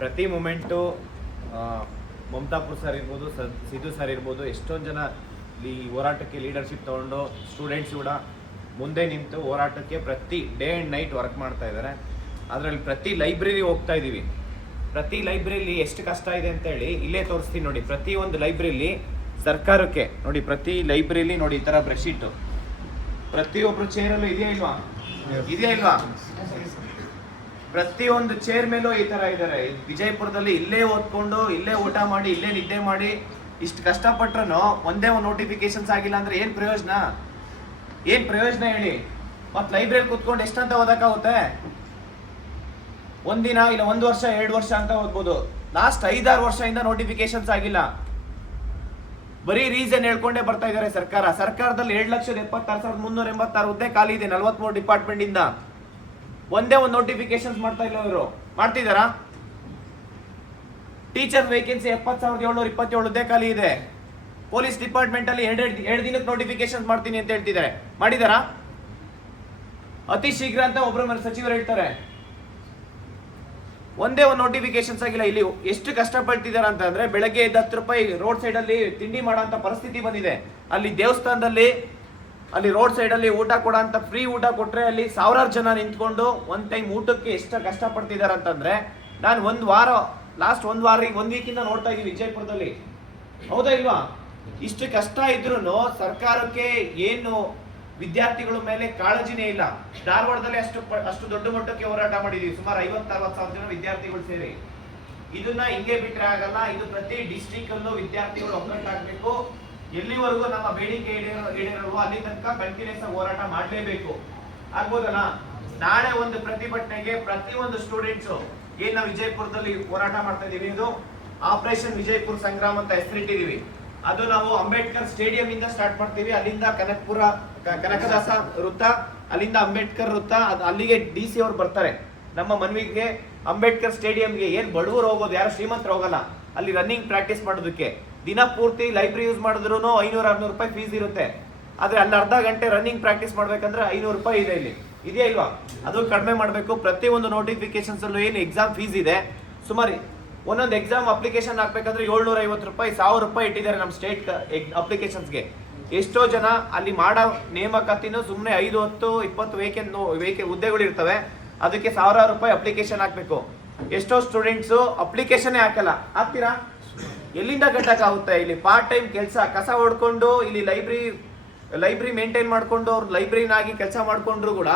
ಪ್ರತಿ moment ಮಮತಾಪುರ್ sir ಇರ್ಬೋದು, Siddu sir ಇರ್ಬೋದು, ಎಷ್ಟೊಂದು ಜನ ಈ ಹೋರಾಟಕ್ಕೆ ಲೀಡರ್ಶಿಪ್ ತೊಗೊಂಡು ಸ್ಟೂಡೆಂಟ್ಸ್ ಕೂಡ ಮುಂದೆ ನಿಂತು ಹೋರಾಟಕ್ಕೆ ಪ್ರತಿ ಡೇ ಆ್ಯಂಡ್ ನೈಟ್ ವರ್ಕ್ ಮಾಡ್ತಾ ಇದ್ದಾರೆ. ಅದರಲ್ಲಿ ಪ್ರತಿ ಲೈಬ್ರರಿ ಹೋಗ್ತಾ ಇದ್ದೀವಿ. ಪ್ರತಿ ಲೈಬ್ರರಿಲಿ ಎಷ್ಟು ಕಷ್ಟ ಇದೆ ಅಂತೇಳಿ ಇಲ್ಲೇ ತೋರಿಸ್ತೀನಿ ನೋಡಿ. ಪ್ರತಿ ಒಂದು ಲೈಬ್ರರಿಲಿ ಸರ್ಕಾರಕ್ಕೆ ನೋಡಿ, ಪ್ರತಿ ಲೈಬ್ರರಿಲಿ ನೋಡಿ ಈ ಥರ ಬ್ರಷ್ಶೀಟು ಪ್ರತಿಯೊಬ್ಬರು ಚೇರಲ್ಲೂ ಇದೆಯಾ ಇಲ್ವಾ? ಪ್ರತಿಯೊಂದು ಚೇರ್ ಮೇಲೂ ಈ ತರ ಇದ್ದಾರೆ. ವಿಜಯಪುರದಲ್ಲಿ ಇಲ್ಲೇ ಓದ್ಕೊಂಡು, ಇಲ್ಲೇ ಊಟ ಮಾಡಿ, ಇಲ್ಲೇ ನಿದ್ದೆ ಮಾಡಿ ಇಷ್ಟು ಕಷ್ಟಪಟ್ರು ಒಂದೇ ಒಂದು ನೋಟಿಫಿಕೇಶನ್ಸ್ ಆಗಿಲ್ಲ ಅಂದ್ರೆ ಏನ್ ಪ್ರಯೋಜನ ಹೇಳಿ? ಮತ್ ಲೈಬ್ರರಿ ಕೂತ್ಕೊಂಡು ಎಷ್ಟಂತ ಓದಕ್ಕಾಗುತ್ತೆ? ಒಂದಿನ ಇಲ್ಲ 1 ವರ್ಷ 2 ವರ್ಷ ಅಂತ ಓದ್ಬೋದು. ಲಾಸ್ಟ್ 5-6 ವರ್ಷದಿಂದ ನೋಟಿಫಿಕೇಶನ್ಸ್ ಆಗಿಲ್ಲ. ಬರೀ ರೀಸನ್ ಹೇಳ್ಕೊಂಡೇ ಬರ್ತಾ ಇದ್ದಾರೆ ಸರ್ಕಾರದಲ್ಲಿ 7,76,386 ಹುದ್ದೆ ಖಾಲಿ ಇದೆ 43 ಡಿಪಾರ್ಟ್ಮೆಂಟ್ ಇಂದ. ಒಂದೇ ಒಂದು ನೋಟಿಫಿಕೇಶನ್ಸ್ ಮಾಡ್ತಾ ಇಲ್ಲ ಇವರು. ಮಾಡ್ತಿದಾರಾ? ಟೀಚರ್ ವೇಕೆನ್ಸಿ 70,727 ಹುದ್ದೆ ಖಾಲಿ ಇದೆ. ಪೊಲೀಸ್ ಡಿಪಾರ್ಟ್ಮೆಂಟ್ ಅಲ್ಲಿ 2 ದಿನಕ್ಕೆ ನೋಟಿಫಿಕೇಶನ್ ಮಾಡ್ತೀನಿ ಅಂತ ಹೇಳ್ತಿದ್ದಾರೆ. ಮಾಡಿದಾರಾ? ಅತಿ ಶೀಘ್ರ ಅಂತ ಒಬ್ರು ಸಚಿವರು ಹೇಳ್ತಾರೆ. ಒಂದೇ ಒಂದು ನೋಟಿಫಿಕೇಶನ್ಸ್ ಆಗಿಲ್ಲ. ಇಲ್ಲಿ ಎಷ್ಟು ಕಷ್ಟಪಡ್ತಿದ್ದಾರೆ ಅಂತಂದ್ರೆ ಬೆಳಗ್ಗೆ 10 ರೂಪಾಯಿ ರೋಡ್ ಸೈಡ್ ಅಲ್ಲಿ ತಿಂಡಿ ಮಾಡೋ ಪರಿಸ್ಥಿತಿ ಬಂದಿದೆ. ಅಲ್ಲಿ ದೇವಸ್ಥಾನದಲ್ಲಿ ಅಲ್ಲಿ ರೋಡ್ ಸೈಡ್ ಅಲ್ಲಿ ಊಟ ಕೊಡೋ ಅಂತ ಫ್ರೀ ಊಟ ಕೊಟ್ರೆ ಅಲ್ಲಿ 1000 ಜನ ನಿಂತ್ಕೊಂಡು ಒಂದ್ ಟೈಮ್ ಊಟಕ್ಕೆ ಎಷ್ಟು ಕಷ್ಟಪಡ್ತಿದ್ದಾರೆ ಅಂತಂದ್ರೆ, ನಾನು ಲಾಸ್ಟ್ ಒಂದು ವೀಕಿಂದ ನೋಡ್ತಾ ಇದ್ದೀವಿ ವಿಜಯಪುರದಲ್ಲಿ. ಹೌದಾ ಇಲ್ವಾ? ಇಷ್ಟು ಕಷ್ಟ ಇದ್ರೂ ಸರ್ಕಾರಕ್ಕೆ ಏನು ವಿದ್ಯಾರ್ಥಿಗಳ ಮೇಲೆ ಕಾಳಜಿನೇ ಇಲ್ಲ. ಧಾರವಾಡದಲ್ಲಿ ಅಷ್ಟು ದೊಡ್ಡ ಮಟ್ಟಕ್ಕೆ ಹೋರಾಟ ಮಾಡಿದೀವಿ, ಸುಮಾರು 50-60 ಸಾವಿರ ಜನ ವಿದ್ಯಾರ್ಥಿಗಳು ಸೇರಿ. ಇದನ್ನ ಹಿಂಗೆ ಬಿಟ್ರೆ ಆಗಲ್ಲ. ಇದು ಪ್ರತಿ ಡಿಸ್ಟ್ರಿಕ್ಟ್ ಅಲ್ಲೂ ವಿದ್ಯಾರ್ಥಿಗಳು ಒಗ್ಗಟ್ಟಾಗಬೇಕು. ಎಲ್ಲಿವರೆಗೂ ನಮ್ಮ ಬೇಡಿಕೆ ಈಡೇರಲ್ವೋ ಅಲ್ಲಿ ತನಕ ಕಂಟಿನ್ಯೂಸ್ ಹೋರಾಟ ಮಾಡಲೇಬೇಕು. ಆಗ್ಬೋದಲ್ಲ? ನಾಳೆ ಒಂದು ಪ್ರತಿಭಟನೆಗೆ ಪ್ರತಿಯೊಂದು ಸ್ಟೂಡೆಂಟ್ಸ್ ಏನ್ ನಾವು ವಿಜಯಪುರದಲ್ಲಿ ಹೋರಾಟ ಮಾಡ್ತಾ ಇದೀವಿ, ಇದು ಆಪರೇಷನ್ ವಿಜಯಪುರ ಸಂಗ್ರಾಮ ಅಂತ ಹೆಸರಿಟ್ಟಿದೀವಿ. ಅದು ನಾವು ಅಂಬೇಡ್ಕರ್ ಸ್ಟೇಡಿಯಂ ಇಂದ ಸ್ಟಾರ್ಟ್ ಮಾಡ್ತೀವಿ. ಅಲ್ಲಿಂದ ಕನಕದಾಸ ವೃತ್ತ, ಅಲ್ಲಿಂದ ಅಂಬೇಡ್ಕರ್ ವೃತ್ತ, ಅಲ್ಲಿಗೆ DC ಅವ್ರು ಬರ್ತಾರೆ. ನಮ್ಮ ಮನವಿಗೆ ಅಂಬೇಡ್ಕರ್ ಸ್ಟೇಡಿಯಂಗೆ ಏನ್ ಬಡವರು ಹೋಗೋದು, ಯಾರು ಶ್ರೀಮಂತರು ಹೋಗಲ್ಲ. ಅಲ್ಲಿ ರನ್ನಿಂಗ್ ಪ್ರಾಕ್ಟೀಸ್ ಮಾಡೋದಕ್ಕೆ ದಿನ ಪೂರ್ತಿ ಲೈಬ್ರರಿ ಯೂಸ್ ಮಾಡಿದ್ರು 500-600 ರೂಪಾಯಿ ಫೀಸ್ ಇರುತ್ತೆ. ಆದ್ರೆ ಅಲ್ಲಿ ಅರ್ಧ ಗಂಟೆ ರನ್ನಿಂಗ್ ಪ್ರಾಕ್ಟೀಸ್ ಮಾಡ್ಬೇಕಂದ್ರೆ 500 ರೂಪಾಯಿ ಇದೆ. ಇಲ್ಲಿ ಇದೆಯಾ ಇಲ್ವಾ? ಅದು ಕಡಿಮೆ ಮಾಡಬೇಕು. ಪ್ರತಿಯೊಂದು ನೋಟಿಫಿಕೇಶನ್ಸ್ ಅಲ್ಲೂ ಏನು ಎಕ್ಸಾಮ್ ಫೀಸ್ ಇದೆ, ಸುಮಾರು ಒಂದೊಂದು ಎಕ್ಸಾಮ್ ಅಪ್ಲಿಕೇಶನ್ ಹಾಕ್ಬೇಕಂದ್ರೆ 750 ರೂಪಾಯಿ 1000 ರೂಪಾಯಿ ಇಟ್ಟಿದ್ದಾರೆ ನಮ್ಮ ಸ್ಟೇಟ್ ಅಪ್ಲಿಕೇಶನ್ಸ್ಗೆ. ಎಷ್ಟೋ ಜನ ಅಲ್ಲಿ ಮಾಡೋ ನೇಮಕಾತಿನೂ ಸುಮ್ಮನೆ 5-10-20 ಹುದ್ದೆಗಳು ಇರ್ತವೆ. ಅದಕ್ಕೆ 1000 ರೂಪಾಯಿ ಅಪ್ಲಿಕೇಶನ್ ಹಾಕ್ಬೇಕು. ಎಷ್ಟೋ ಸ್ಟೂಡೆಂಟ್ಸ್ ಅಪ್ಲಿಕೇಶನ್ ಹಾಕಲ್ಲ. ಹಾಕ್ತೀರಾ? ಎಲ್ಲಿಂದ ಕಟ್ಟಕ್ಕಾಗುತ್ತೆ? ಇಲ್ಲಿ ಪಾರ್ಟ್ ಟೈಮ್ ಕೆಲಸ, ಕಸ ಹೊಡ್ಕೊಂಡು ಇಲ್ಲಿ ಲೈಬ್ರರಿ ಮೇಂಟೈನ್ ಮಾಡ್ಕೊಂಡು ಅವ್ರು ಲೈಬ್ರರಿನಾಗಿ ಕೆಲಸ ಮಾಡ್ಕೊಂಡ್ರು ಕೂಡ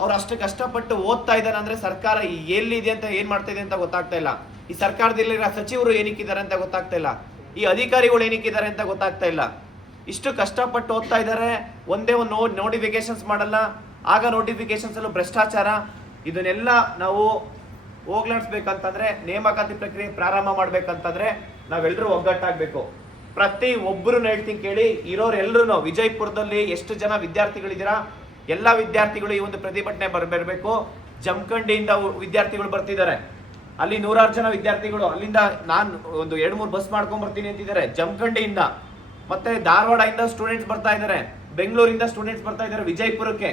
ಅವ್ರು ಅಷ್ಟು ಕಷ್ಟಪಟ್ಟು ಓದ್ತಾ ಇದ್ದಾರೆ ಅಂದ್ರೆ ಸರ್ಕಾರ ಎಲ್ಲಿದೆ ಅಂತ ಏನ್ ಮಾಡ್ತಾ ಇದೆ ಅಂತ ಗೊತ್ತಾಗ್ತಾ ಇಲ್ಲ. ಈ ಸರ್ಕಾರದಲ್ಲಿರೋ ಸಚಿವರು ಏನಕ್ಕಿದ್ದಾರೆ ಅಂತ ಗೊತ್ತಾಗ್ತಾ ಇಲ್ಲ. ಈ ಅಧಿಕಾರಿಗಳು ಏನಕ್ಕಿದ್ದಾರೆ ಅಂತ ಗೊತ್ತಾಗ್ತಾ ಇಲ್ಲ. ಇಷ್ಟು ಕಷ್ಟಪಟ್ಟು ಓದ್ತಾ ಇದ್ದಾರೆ, ಒಂದೇ ಒಂದು ನೋಟಿಫಿಕೇಶನ್ಸ್ ಮಾಡಲ್ಲ. ಆಗ ನೋಟಿಫಿಕೇಶನ್ಸ್ ಅಲ್ಲೂ ಭ್ರಷ್ಟಾಚಾರ. ಇದನ್ನೆಲ್ಲ ನಾವು ಹೋಗ್ಲಾಡಿಸ್ಬೇಕಂತಂದ್ರೆ, ನೇಮಕಾತಿ ಪ್ರಕ್ರಿಯೆ ಪ್ರಾರಂಭ ಮಾಡ್ಬೇಕಂತಂದ್ರೆ ನಾವೆಲ್ಲರೂ ಒಗ್ಗಟ್ಟಾಗಬೇಕು. ಪ್ರತಿ ಒಬ್ಬರು ಹೇಳ್ತೀನಿ ಕೇಳಿ, ಇರೋರೆಲ್ಲರೂ ವಿಜಯಪುರದಲ್ಲಿ ಎಷ್ಟು ಜನ ವಿದ್ಯಾರ್ಥಿಗಳಿದ್ದೀರಾ, ಎಲ್ಲ ವಿದ್ಯಾರ್ಥಿಗಳು ಈ ಒಂದು ಪ್ರತಿಭಟನೆ ಬರಬೇಕು. ಜಮಖಂಡಿಯಿಂದ ವಿದ್ಯಾರ್ಥಿಗಳು ಬರ್ತಿದ್ದಾರೆ. ಅಲ್ಲಿ 100 ಜನ ವಿದ್ಯಾರ್ಥಿಗಳು, ಅಲ್ಲಿಂದ ನಾನು ಒಂದು 2-3 ಬಸ್ ಮಾಡ್ಕೊಂಡ್ ಬರ್ತೀನಿ ಅಂತಿದ್ದಾರೆ ಜಮಖಂಡಿಯಿಂದ. ಮತ್ತೆ ಧಾರವಾಡದಿಂದ ಸ್ಟೂಡೆಂಟ್ಸ್ ಬರ್ತಾ ಇದ್ದಾರೆ, ಬೆಂಗಳೂರಿಂದ ಸ್ಟೂಡೆಂಟ್ಸ್ ಬರ್ತಾ ಇದ್ದಾರೆ ವಿಜಯಪುರಕ್ಕೆ.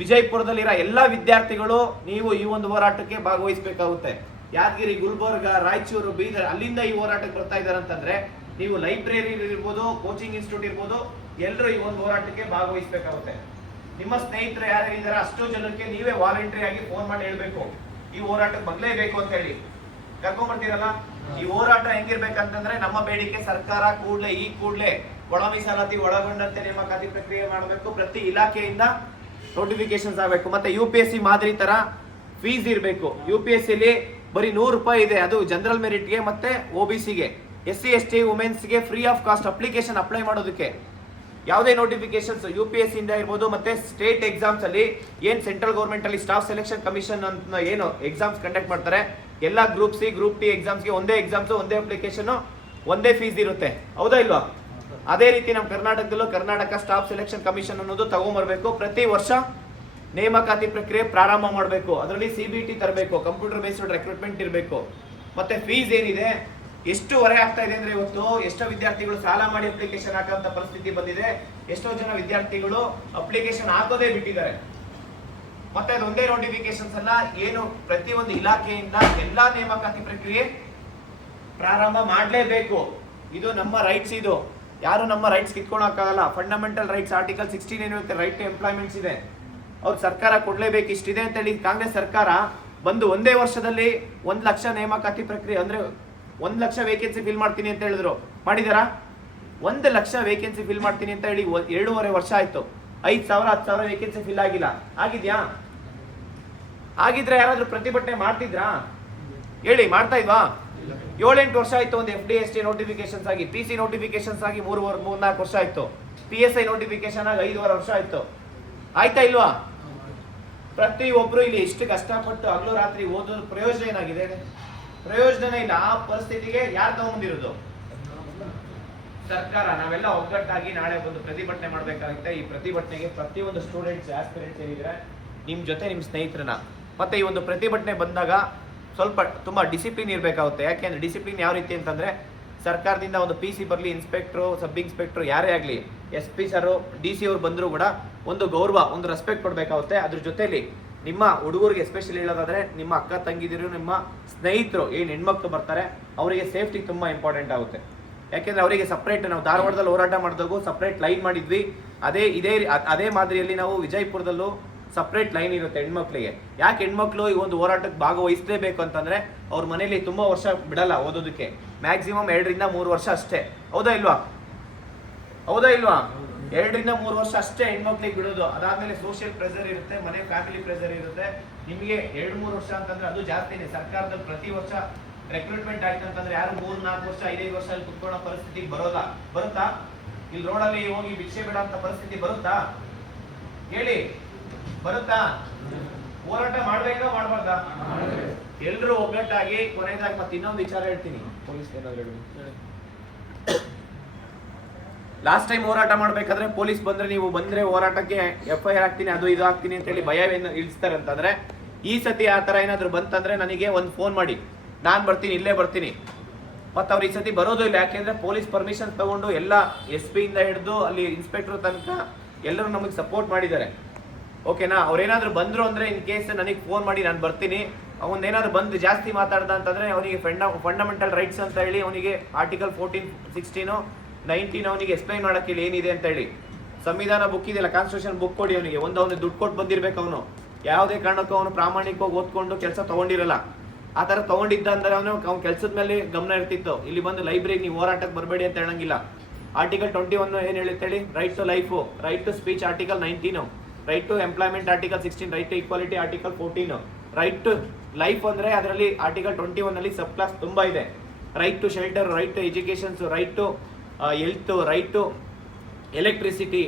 ವಿಜಯಪುರದಲ್ಲಿರೋ ಎಲ್ಲ ವಿದ್ಯಾರ್ಥಿಗಳು ನೀವು ಈ ಒಂದು ಹೋರಾಟಕ್ಕೆ ಭಾಗವಹಿಸಬೇಕಾಗುತ್ತೆ. ಯಾದಗಿರಿ, ಗುಲ್ಬರ್ಗ, ರಾಯಚೂರು, ಬೀದರ್ ಅಲ್ಲಿಂದ ಈ ಹೋರಾಟಕ್ಕೆ ಬರ್ತಾ ಇದ್ದಾರೆ ಅಂತಂದ್ರೆ ನೀವು ಲೈಬ್ರರಿ ಇರ್ಬೋದು, ಕೋಚಿಂಗ್ ಇನ್ಸ್ಟಿಟ್ಯೂಟ್ ಇರ್ಬೋದು, ಎಲ್ಲರೂ ಈ ಒಂದು ಹೋರಾಟಕ್ಕೆ ಭಾಗವಹಿಸಬೇಕಾಗುತ್ತೆ. ನಿಮ್ಮ ಸ್ನೇಹಿತರು ಯಾರ್ಯಾರಿದ್ದಾರೆ ಅಷ್ಟೋ ಜನಕ್ಕೆ ನೀವೇ ವಾಲಂಟರಿ ಆಗಿ ಫೋನ್ ಮಾಡಿ ಹೇಳ್ಬೇಕು, ಈ ಹೋರಾಟಕ್ಕೆ ಬದಲೇಬೇಕು ಅಂತ ಹೇಳಿ ಕರ್ಕೊಂಡ್ಬರ್ತೀರಲ್ಲ. ಈ ಹೋರಾಟ ಹೆಂಗಿರ್ಬೇಕಂತಂದ್ರೆ, ನಮ್ಮ ಬೇಡಿಕೆ ಸರ್ಕಾರ ಕೂಡಲೇ ಒಳ ಮೀಸಲಾತಿ ಒಳಗೊಂಡಂತೆ ನೇಮಕಾತಿ ಪ್ರಕ್ರಿಯೆ ಮಾಡಬೇಕು. ಪ್ರತಿ ಇಲಾಖೆಯಿಂದ ನೋಟಿಫಿಕೇಶನ್ಸ್ ಆಗಬೇಕು. ಮತ್ತೆ UPSC ಮಾದರಿ ತರ ಫೀಸ್ ಇರಬೇಕು. UPSCಲಿ ಬರೀ 100 ರೂಪಾಯಿ ಇದೆ, ಅದು ಜನರಲ್ ಮೆರಿಟ್ಗೆ ಮತ್ತೆ OBCಗೆ. SC ST ವುಮೆನ್ಸ್ಗೆ free of cost application apply ಮಾಡೋದಕ್ಕೆ. ಯಾವುದೇ ನೋಟಿಫಿಕೇಶನ್ಸ್ UPSC ಇಂದ ಇರ್ಬೋದು, ಮತ್ತೆ ಸ್ಟೇಟ್ ಎಕ್ಸಾಮ್ಸ್ ಅಲ್ಲಿ ಏನ್ ಸೆಂಟ್ರಲ್ ಗೌರ್ಮೆಂಟ್ ಅಲ್ಲಿ ಸ್ಟಾಫ್ ಸೆಲೆಕ್ಷನ್ ಕಮಿಷನ್ ಅಂತ ಏನು ಎಕ್ಸಾಮ್ಸ್ ಕಂಡಕ್ಟ್ ಮಾಡ್ತಾರೆ, ಎಲ್ಲ ಗ್ರೂಪ್ C ಗ್ರೂಪ್ T ಎಕ್ಸಾಮ್ಸ್ಗೆ ಒಂದೇ ಎಕ್ಸಾಮ್ಸ್, ಒಂದೇ ಅಪ್ಲಿಕೇಶನ್, ಒಂದೇ ಫೀಸ್ ಇರುತ್ತೆ. ಹೌದಾ ಇಲ್ವಾ? ಅದೇ ರೀತಿ ನಮ್ಮ ಕರ್ನಾಟಕದಲ್ಲೂ ಕರ್ನಾಟಕ ಸ್ಟಾಫ್ ಸೆಲೆಕ್ಷನ್ ಕಮಿಷನ್ ಅನ್ನೋದು ತಗೊಂಡ್ಬರ್ಬೇಕು. ಪ್ರತಿ ವರ್ಷ ನೇಮಕಾತಿ ಪ್ರಕ್ರಿಯೆ ಪ್ರಾರಂಭ ಮಾಡಬೇಕು. ಅದರಲ್ಲಿ CBT ತರಬೇಕು, ಕಂಪ್ಯೂಟರ್ ಬೇಸ್ಡ್ ರೆಕ್ರೂಟ್ಮೆಂಟ್ ಇರಬೇಕು. ಮತ್ತೆ ಫೀಸ್ ಏನಿದೆ, ಎಷ್ಟು ಹೊರೆ ಆಗ್ತಾ ಇದೆ ಅಂದ್ರೆ, ಇವತ್ತು ಎಷ್ಟೋ ವಿದ್ಯಾರ್ಥಿಗಳು ಸಾಲ ಮಾಡಿ ಅಪ್ಲಿಕೇಶನ್ ಹಾಕುವಂತ ಪರಿಸ್ಥಿತಿ ಬಂದಿದೆ. ಎಷ್ಟೋ ಜನ ವಿದ್ಯಾರ್ಥಿಗಳು ಅಪ್ಲಿಕೇಶನ್ ಹಾಕೋದೇ ಬಿಟ್ಟಿದ್ದಾರೆ. ಮತ್ತೆ ಅದೊಂದೇ ನೋಟಿಫಿಕೇಶನ್ಸ್ ಅಲ್ಲ, ಏನು ಪ್ರತಿಯೊಂದು ಇಲಾಖೆಯಿಂದ ಎಲ್ಲಾ ನೇಮಕಾತಿ ಪ್ರಕ್ರಿಯೆ ಪ್ರಾರಂಭ ಮಾಡಲೇಬೇಕು. ಇದು ನಮ್ಮ ರೈಟ್ಸ್, ಇದು ಯಾರು ನಮ್ಮ ರೈಟ್ಸ್ ಕಿತ್ಕೊಳಕ್ಕಾಗಲ್ಲ. ಫಂಡಮೆಂಟಲ್ ರೈಟ್ಸ್ ಆರ್ಟಿಕಲ್ 16 ಏನಿರುತ್ತೆ, ರೈಟ್ ಟು ಎಂಪ್ಲಾಯ್ಮೆಂಟ್ಸ್ ಇದೆ, ಅವ್ರು ಸರ್ಕಾರ ಕೊಡ್ಲೇಬೇಕು. ಇಷ್ಟಿದೆ ಅಂತೇಳಿ ಕಾಂಗ್ರೆಸ್ ಸರ್ಕಾರ ಬಂದು ಒಂದೇ ವರ್ಷದಲ್ಲಿ 1 ಲಕ್ಷ ನೇಮಕಾತಿ ಪ್ರಕ್ರಿಯೆ ಅಂದ್ರೆ 1 ಲಕ್ಷ ವೇಕೆನ್ಸಿ ಫಿಲ್ ಮಾಡ್ತೀನಿ ಅಂತ ಹೇಳಿದ್ರು. ಮಾಡಿದಾರಾ? 1 ಲಕ್ಷ ವೇಕೆನ್ಸಿ ಫಿಲ್ ಮಾಡ್ತೀನಿ ಅಂತ ಹೇಳಿ 2.5 ವರ್ಷ ಆಯ್ತು. 5,000 10,000 ವೇಕೆನ್ಸಿ ಫಿಲ್ ಆಗಿಲ್ಲ. ಆಗಿದ್ಯಾ? ಆಗಿದ್ರೆ ಯಾರಾದ್ರೂ ಪ್ರತಿಭಟನೆ ಮಾಡ್ತಿದ್ರಾ? ಹೇಳಿ, ಮಾಡ್ತಾ ಇದ್ವಾ? 7-8 ವರ್ಷ ಆಯ್ತು. ಒಂದು FD/ST ನೋಟಿಫಿಕೇಶನ್ಸ್ ಆಗಿ, PC ನೋಟಿಫಿಕೇಶನ್ಸ್ ಆಗಿ 3-4 ವರ್ಷ ಆಯ್ತು. PSI ನೋಟಿಫಿಕೇಶನ್ ಆಗಿ 5.5 ವರ್ಷ ಆಯ್ತು. ಆಯ್ತಾ ಇಲ್ವಾ? ಪ್ರತಿಯೊಬ್ರು ಇಲ್ಲಿ ಎಷ್ಟು ಕಷ್ಟಪಟ್ಟು ಹಗಲು ರಾತ್ರಿ ಓದೋದು ಪ್ರಯೋಜನ ಏನಾಗಿದೆ? ಪ್ರಯೋಜನ ಇಲ್ಲ. ಆ ಪರಿಸ್ಥಿತಿಗೆ ಯಾರು ತಗೊಂಡಿರೋದು? ಸರ್ಕಾರ. ನಾವೆಲ್ಲ ಒಗ್ಗಟ್ಟಾಗಿ ನಾಳೆ ಒಂದು ಪ್ರತಿಭಟನೆ ಮಾಡ್ಬೇಕಾಗುತ್ತೆ. ಈ ಪ್ರತಿಭಟನೆಗೆ ಪ್ರತಿಯೊಂದು ಸ್ಟೂಡೆಂಟ್ಸ್ ಆಸ್ಪಿರೆಂಟ್ಸ್ ಏನಿದ್ರೆ ನಿಮ್ ಜೊತೆ ನಿಮ್ಮ ಸ್ನೇಹಿತರನ್ನ, ಮತ್ತೆ ಈ ಒಂದು ಪ್ರತಿಭಟನೆ ಬಂದಾಗ ಸ್ವಲ್ಪ ತುಂಬಾ ಡಿಸಿಪ್ಲಿನ್ ಇರಬೇಕಾಗುತ್ತೆ. ಯಾಕೆಂದ್ರೆ ಡಿಸಿಪ್ಲಿನ್ ಯಾವ ರೀತಿ ಅಂತಂದ್ರೆ, ಸರ್ಕಾರದಿಂದ ಒಂದು PC ಬರಲಿ, ಇನ್ಸ್ಪೆಕ್ಟ್ರು, ಸಬ್ ಇನ್ಸ್ಪೆಕ್ಟ್ರು ಯಾರೇ ಆಗಲಿ, SP ಸರ್, DC ಅವ್ರು ಬಂದರೂ ಕೂಡ ಒಂದು ಗೌರವ, ಒಂದು ರೆಸ್ಪೆಕ್ಟ್ ಕೊಡಬೇಕಾಗುತ್ತೆ. ಅದ್ರ ಜೊತೆಲಿ ನಿಮ್ಮ ಹುಡುಗರಿಗೆ ಎಸ್ಪೆಷಲಿ ಹೇಳೋದಾದ್ರೆ, ನಿಮ್ಮ ಅಕ್ಕ ತಂಗಿದಿರು, ನಿಮ್ಮ ಸ್ನೇಹಿತರು ಏನು ಹೆಣ್ಮಕ್ಳು ಬರ್ತಾರೆ, ಅವರಿಗೆ ಸೇಫ್ಟಿ ತುಂಬಾ ಇಂಪಾರ್ಟೆಂಟ್ ಆಗುತ್ತೆ. ಯಾಕೆಂದ್ರೆ ಅವರಿಗೆ ಸಪ್ರೇಟ್, ನಾವು ಧಾರವಾಡದಲ್ಲಿ ಹೋರಾಟ ಮಾಡಿದಾಗೂ ಸಪ್ರೇಟ್ ಲೈನ್ ಮಾಡಿದ್ವಿ. ಅದೇ ಮಾದರಿಯಲ್ಲಿ ನಾವು ವಿಜಯಪುರದಲ್ಲೂ ಸಪ್ರೇಟ್ ಲೈನ್ ಇರುತ್ತೆ ಹೆಣ್ಮಕ್ಳಿಗೆ. ಯಾಕೆ ಹೆಣ್ಮಕ್ಳು ಈ ಒಂದು ಹೋರಾಟಕ್ಕೆ ಭಾಗವಹಿಸಲೇಬೇಕು ಅಂತಂದ್ರೆ, ಅವ್ರ ಮನೇಲಿ ತುಂಬಾ ವರ್ಷ ಬಿಡಲ್ಲ ಓದೋದಕ್ಕೆ. ಮ್ಯಾಕ್ಸಿಮಮ್ 2-3 ವರ್ಷ ಅಷ್ಟೇ. ಹೌದಾ ಇಲ್ವಾ? 2-3 ವರ್ಷ ಅಷ್ಟೇ ಹೆಣ್ಮಕ್ಳಿಗೆ ಬಿಡೋದು. ಅದಾದ್ಮೇಲೆ ಸೋಷಿಯಲ್ ಪ್ರೆಷರ್ ಇರುತ್ತೆ, ಮನೆ ಫ್ಯಾಮಿಲಿ ಪ್ರೆಷರ್ ಇರುತ್ತೆ. ನಿಮಗೆ 2-3 ವರ್ಷ ಅಂತಂದ್ರೆ ಅದು ಜಾಸ್ತಿನೇ. ಸರ್ಕಾರದಲ್ಲಿ ಪ್ರತಿ ವರ್ಷ ರೆಕ್ರೂಟ್ಮೆಂಟ್ ಆಯ್ತು ಅಂತಂದ್ರೆ ಯಾರು 3-4 ವರ್ಷ 5-5 ವರ್ಷ ಅಲ್ಲಿ ಕುತ್ಕೊಳ್ಳೋ ಪರಿಸ್ಥಿತಿ ಬರುತ್ತಾ? ಇಲ್ಲಿ ರೋಡಲ್ಲಿ ಹೋಗಿ ಭಿಕ್ಷೆ ಬಿಡೋ ಅಂತ ಪರಿಸ್ಥಿತಿ ಬರುತ್ತಾ? ಹೇಳಿ, ಬರುತ್ತಾ? ಹೋರಾಟ ಮಾಡ್ಬೇಕಾ ಮಾಡಬಾರ್ದಾ? ಎಲ್ರು ಒಗ್ಗಟ್ಟಾಗಿ. ಕೊನೆಯದಾಗಿ ಮತ್ತೆ ಇನ್ನೊಂದು ವಿಚಾರ ಹೇಳ್ತೀನಿ. ಪೊಲೀಸ್ ಲಾಸ್ಟ್ ಟೈಮ್ ಹೋರಾಟ ಮಾಡ್ಬೇಕಾದ್ರೆ ಪೊಲೀಸ್ ಬಂದ್ರೆ, ನೀವು ಬಂದ್ರೆ ಹೋರಾಟಕ್ಕೆ FIR ಹಾಕ್ತೀನಿ, ಅದು ಇದು ಹಾಕ್ತೀನಿ ಅಂತ ಹೇಳಿ ಭಯ ಇಳಿಸ್ತಾರೆ ಅಂತಂದ್ರೆ, ಈ ಸತಿ ಆ ತರ ಏನಾದ್ರು ಬಂತಂದ್ರೆ ನನಗೆ ಒಂದು ಫೋನ್ ಮಾಡಿ, ನಾನ್ ಬರ್ತೀನಿ, ಇಲ್ಲೇ ಬರ್ತೀನಿ. ಮತ್ತೆ ಅವ್ರು ಈ ಸತಿ ಬರೋದು ಇಲ್ಲ. ಯಾಕೆಂದ್ರೆ ಪೊಲೀಸ್ ಪರ್ಮಿಷನ್ ತಗೊಂಡು ಎಲ್ಲ SP ಇಂದ ಹಿಡಿದು ಅಲ್ಲಿ ಇನ್ಸ್ಪೆಕ್ಟರ್ ತನಕ ಎಲ್ಲರೂ ನಮಗೆ ಸಪೋರ್ಟ್ ಮಾಡಿದ್ದಾರೆ. ಓಕೆನಾ? ಅವ್ರೇನಾದ್ರು ಬಂದ್ರು ಅಂದ್ರೆ ಇನ್ ಕೇಸ್ ನನಗೆ ಫೋನ್ ಮಾಡಿ, ನಾನು ಬರ್ತೀನಿ. ಅವನೇನಾದ್ರು ಬಂದು ಜಾಸ್ತಿ ಮಾತಾಡ್ದ ಅಂತಂದ್ರೆ ಅವನಿಗೆ ಫಂಡಮೆಂಟಲ್ ರೈಟ್ಸ್ ಅಂತ ಹೇಳಿ ಅವನಿಗೆ ಆರ್ಟಿಕಲ್ 14, 16, 19 ಅವನಿಗೆ ಎಕ್ಸ್ಪ್ಲೈನ್ ಮಾಡಕ್ಕೆ ಹೇಳಿ ಏನಿದೆ ಅಂತ ಹೇಳಿ. ಸಂವಿಧಾನ ಬುಕ್ ಇದೆಯಲ್ಲ, ಕಾನ್ಸ್ಟಿಟ್ಯೂಷನ್ ಬುಕ್ ಕೊಡಿ ಅವನಿಗೆ. ಅವನಿಗೆ ದುಡ್ಡು ಕೊಟ್ಟು ಬಂದಿರ್ಬೇಕು. ಅವನು ಯಾವುದೇ ಕಾರಣಕ್ಕೂ ಅವನು ಪ್ರಾಮಾಣಿಕವಾಗಿ ಓದ್ಕೊಂಡು ಕೆಲಸ ತಗೊಂಡಿರಲ್ಲ. ಆ ತರ ತಗೊಂಡಿದ್ದ ಅಂದ್ರೆ ಅವ್ನ ಕೆಲಸದ ಮೇಲೆ ಗಮನ ಇರ್ತಿತ್ತು. ಇಲ್ಲಿ ಬಂದು ಲೈಬ್ರರಿಗೆ ನೀವು ಹೋರಾಟಕ್ಕೆ ಬರಬೇಡಿ ಅಂತ ಹೇಳಂಗಿಲ್ಲ. ಆರ್ಟಿಕಲ್ 21 ಏನ್ ಹೇಳುತ್ತೆ ಹೇಳಿ? Right to life, right to speech article 19, right to employment article 16, right to equality article 14, right to life ಅಂದ್ರೆ ಅದರಲ್ಲಿ ಆರ್ಟಿಕಲ್ 21 ಅಲ್ಲಿ ಸಬ್ ಕ್ಲಾಸ್ ತುಂಬಾ ಇದೆ. Right to shelter, right to educations, right to health, right to electricity,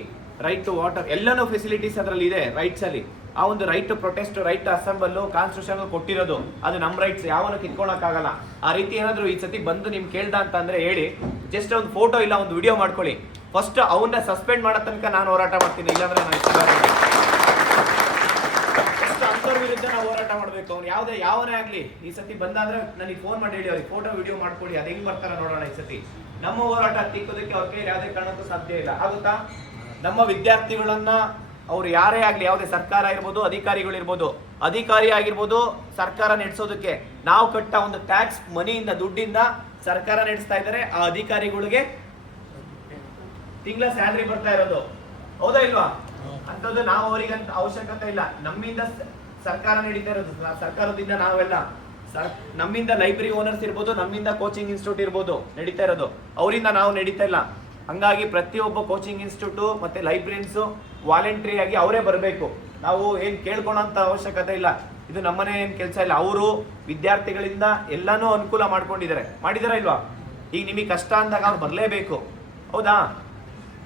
right to water, ಎಲ್ಲಾನು facilities ಅದರಲ್ಲಿ ಇದೆ rights ಅಲ್ಲಿ. ಆ ಒಂದು right to protest, right to assemble constitution ಕೊಟ್ಟಿರೋದು. ಅದು ನಮ್ಮ ರೈಟ್ಸ್, ಯಾವನು ಕಿತ್ಕೊಳಕ್ಕಾಗಲ್ಲ. ಆ ರೀತಿ ಏನಾದ್ರು ಈ ಸತಿ ಬಂದು ನಿಮ್ ಕೇಳ್ದ ಅಂತ ಹೇಳಿ ಜಸ್ಟ್ ಒಂದು ಫೋಟೋ ಇಲ್ಲ ಒಂದು ವಿಡಿಯೋ ಮಾಡ್ಕೊಳ್ಳಿ. ಫಸ್ಟ್ ಅವನ್ನ ಸಸ್ಪೆಂಡ್ ಮಾಡೋ ತನಕ ನಾನು ಹೋರಾಟ ಮಾಡ್ತೀನಿ. ಇಲ್ಲಾಂದ್ರೆ ಅಂಥವ್ರ ವಿರುದ್ಧ ನಾವು ಹೋರಾಟ ಮಾಡ್ಬೇಕು. ಅವ್ನು ಯಾವನೇ ಆಗ್ಲಿ ಈ ಸತಿ ಬಂದಾದ್ರೆ ನನಗೆ ಫೋನ್ ಮಾಡಿ ಹೇಳಿ, ಅವ್ರಿಗೆ ಫೋಟೋ ವಿಡಿಯೋ ಮಾಡ್ಕೊಳ್ಳಿ. ಅದು ಹೆಂಗ್ ಬರ್ತಾರ ನೋಡೋಣ. ಈ ಸತಿ ನಮ್ಮ ಹೋರಾಟ ತಿಕ್ಕೋದಕ್ಕೆ ಅವ್ರ ಕೈಲಿ ಯಾವುದೇ ಕಾರಣಕ್ಕೂ ಸಾಧ್ಯ ಇಲ್ಲ. ಆಗುತ್ತಾ? ನಮ್ಮ ವಿದ್ಯಾರ್ಥಿಗಳನ್ನ ಅವ್ರು ಯಾರೇ ಆಗ್ಲಿ, ಯಾವುದೇ ಸರ್ಕಾರ ಇರ್ಬೋದು, ಅಧಿಕಾರಿಗಳಿರ್ಬೋದು, ಅಧಿಕಾರಿ ಆಗಿರ್ಬೋದು, ಸರ್ಕಾರ ನಡೆಸೋದಕ್ಕೆ ನಾವು ಕಟ್ಟ ಒಂದು ಟ್ಯಾಕ್ಸ್ ಮನಿಯಿಂದ, ದುಡ್ಡಿಂದ ಸರ್ಕಾರ ನಡೆಸ್ತಾ ಇದ್ದಾರೆ. ಆ ಅಧಿಕಾರಿಗಳಿಗೆ ತಿಂಗಳ ಸ್ಯಾಲರಿ ಬರ್ತಾ ಇರೋದು. ಹೌದಾ ಇಲ್ವಾ? ಅಂತದ್ದು ನಾವು ಅವರಿಗಂತ ಅವಶ್ಯಕತೆ ಇಲ್ಲ. ನಮ್ಮಿಂದ ಸರ್ಕಾರ ನಡೀತಾ ಇರೋದು. ಸರ್ಕಾರದಿಂದ ನಾವೆಲ್ಲ ನಮ್ಮಿಂದ ಲೈಬ್ರರಿ ಓನರ್ಸ್ ಇರ್ಬೋದು, ನಮ್ಮಿಂದ ಕೋಚಿಂಗ್ ಇನ್ಸ್ಟಿಟ್ಯೂಟ್ ಇರ್ಬೋದು ನಡೀತಾ ಇರೋದು. ಅವರಿಂದ ನಾವು ನಡೀತಾ ಇಲ್ಲ. ಹಂಗಾಗಿ ಪ್ರತಿಯೊಬ್ಬ ಕೋಚಿಂಗ್ ಇನ್ಸ್ಟಿಟ್ಯೂಟ್ ಮತ್ತೆ ಲೈಬ್ರರಿಯನ್ಸ್ ವಾಲಂಟ್ರಿ ಆಗಿ ಅವರೇ ಬರಬೇಕು. ನಾವು ಏನ್ ಕೇಳ್ಕೊಳಂತ ಅವಶ್ಯಕತೆ ಇಲ್ಲ. ಇದು ನಮ್ಮನೆ ಏನ್ ಕೆಲಸ ಇಲ್ಲ. ಅವರು ವಿದ್ಯಾರ್ಥಿಗಳಿಂದ ಎಲ್ಲಾನು ಅನುಕೂಲ ಮಾಡಿದಾರ ಇಲ್ವಾ? ಈಗ ನಿಮಗೆ ಕಷ್ಟ ಅಂದಾಗ ಅವ್ರು ಬರಲೇಬೇಕು. ಹೌದಾ?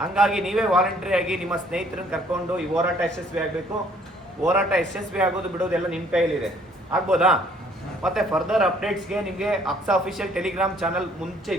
ಹಂಗಾಗಿ ನೀವೇ ವಾಲಂಟ್ರಿ ಆಗಿ ನಿಮ್ಮ ಸ್ನೇಹಿತರನ್ನ ಕರ್ಕೊಂಡು ಈ ಹೋರಾಟ ಯಶಸ್ವಿ ಆಗಬೇಕು. ಹೋರಾಟ ಯಶಸ್ವಿ ಆಗೋದು ಬಿಡೋದೆಲ್ಲ ನಿಮ್ಮ ಕೈಯಲ್ಲಿದೆ. ಆಗ್ಬೋದಾ? ಮತ್ತೆ ಫರ್ದರ್ ಅಪ್ಡೇಟ್ಸ್ಗೆ ನಿಮಗೆ ಅಕ್ಸಾ ಅಫಿಷಿಯಲ್ ಟೆಲಿಗ್ರಾಮ್ ಚಾನಲ್ ಮುಂಚೆ